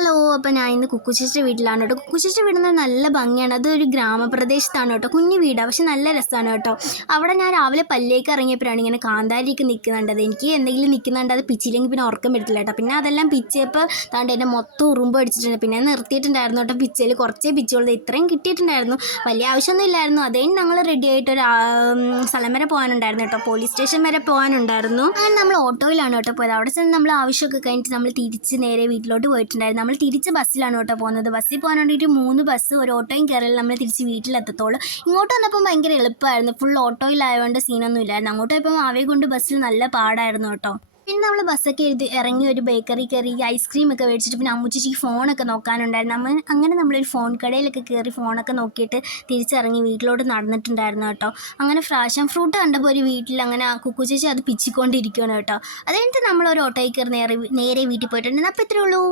Hello, അപ്പോൾ ഞാൻ ഇന്ന് കുക്കുചേച്ചിയുടെ വീട്ടിലാണ് കേട്ടോ. കുക്കുചേച്ചിയുടെ വീട് നല്ല ഭംഗിയാണ്. അതൊരു ഗ്രാമപ്രദേശത്താണ് കേട്ടോ. കുഞ്ഞു വീടാണ്, പക്ഷെ നല്ല രസമാണ് കേട്ടോ. അവിടെ ഞാൻ രാവിലെ പല്ലേക്ക് ഇറങ്ങിയപ്പോഴാണ് ഇങ്ങനെ കാന്താരിയൊക്കെ നിൽക്കുന്നുണ്ടത്. എനിക്ക് എന്തെങ്കിലും നിൽക്കുന്നുണ്ട് അത് പിച്ചില്ലെങ്കിൽ പിന്നെ ഉറക്കം പറ്റില്ല കേട്ടോ. പിന്നെ അതെല്ലാം പിച്ചിയപ്പോൾ താണ്ട് എന്നെ മൊത്തം ഉറുമ്പ് അടിച്ചിട്ടുണ്ട്. പിന്നെ നിർത്തിയിട്ടുണ്ടായിരുന്നു കേട്ടോ. പിച്ചയിൽ കുറച്ചേ പിച്ചുള്ളത്, ഇത്രയും കിട്ടിയിട്ടുണ്ടായിരുന്നു. വലിയ ആവശ്യമൊന്നും ഇല്ലായിരുന്നു. അതേ ഞങ്ങൾ റെഡി ആയിട്ട് ഒരു സ്ഥലം വരെ പോകാനുണ്ടായിരുന്നു കേട്ടോ. പോലീസ് സ്റ്റേഷൻ വരെ പോകാനുണ്ടായിരുന്നു. അങ്ങനെ നമ്മൾ ഓട്ടോയിലാണ് കേട്ടോ പോയത്. അവിടെ ചെന്ന് നമ്മൾ ആവശ്യമൊക്കെ കഴിഞ്ഞിട്ട് നമ്മൾ തിരിച്ച് നേരെ വീട്ടിലോട്ട് പോയിട്ടുണ്ടായിരുന്നു. നമ്മൾ തിരിച്ച് ബസ്സിലാണ് കേട്ടോ പോകുന്നത്. ബസ്സിൽ പോകാൻ വേണ്ടിയിട്ട് 3 ബസ് ഒരു ഓട്ടോയും കയറിയാൽ നമ്മൾ തിരിച്ച് വീട്ടിലെത്തത്തോളൂ. ഇങ്ങോട്ട് വന്നപ്പം ഭയങ്കര എളുപ്പമായിരുന്നു. ഫുൾ ഓട്ടോയിലായതുകൊണ്ട് സീനൊന്നും ഇല്ലായിരുന്നു. അങ്ങോട്ട് പോയപ്പോൾ അവയെ കൊണ്ട് ബസ്സിൽ നല്ല പാടായിരുന്നു കേട്ടോ. പിന്നെ നമ്മൾ ബസ്സൊക്കെ ഇറങ്ങി ഒരു ബേക്കറി കയറി ഐസ്ക്രീമൊക്കെ മേടിച്ചിട്ട് പിന്നെ അമ്മുച്ചിക്ക് ഫോണൊക്കെ നോക്കാനുണ്ടായിരുന്നു. അങ്ങനെ നമ്മളൊരു ഫോൺ കടയിലൊക്കെ കയറി ഫോണൊക്കെ നോക്കിയിട്ട് തിരിച്ചിറങ്ങി വീട്ടിലോട്ട് നടന്നിട്ടുണ്ടായിരുന്നു കേട്ടോ. അങ്ങനെ ഫ്രാഷൻ ഫ്രൂട്ട് കണ്ടപ്പോൾ ഒരു വീട്ടിൽ അങ്ങനെ കുക്കുചേച്ചി അത് പിച്ചിക്കൊണ്ടിരിക്കുകയാണ് കേട്ടോ. അത് കഴിഞ്ഞിട്ട് നമ്മളൊരു ഓട്ടോയിൽ കയറി നേരെ വീട്ടിൽ പോയിട്ടുണ്ട്. അപ്പോൾ ഇത്രയേ ഉള്ളൂ.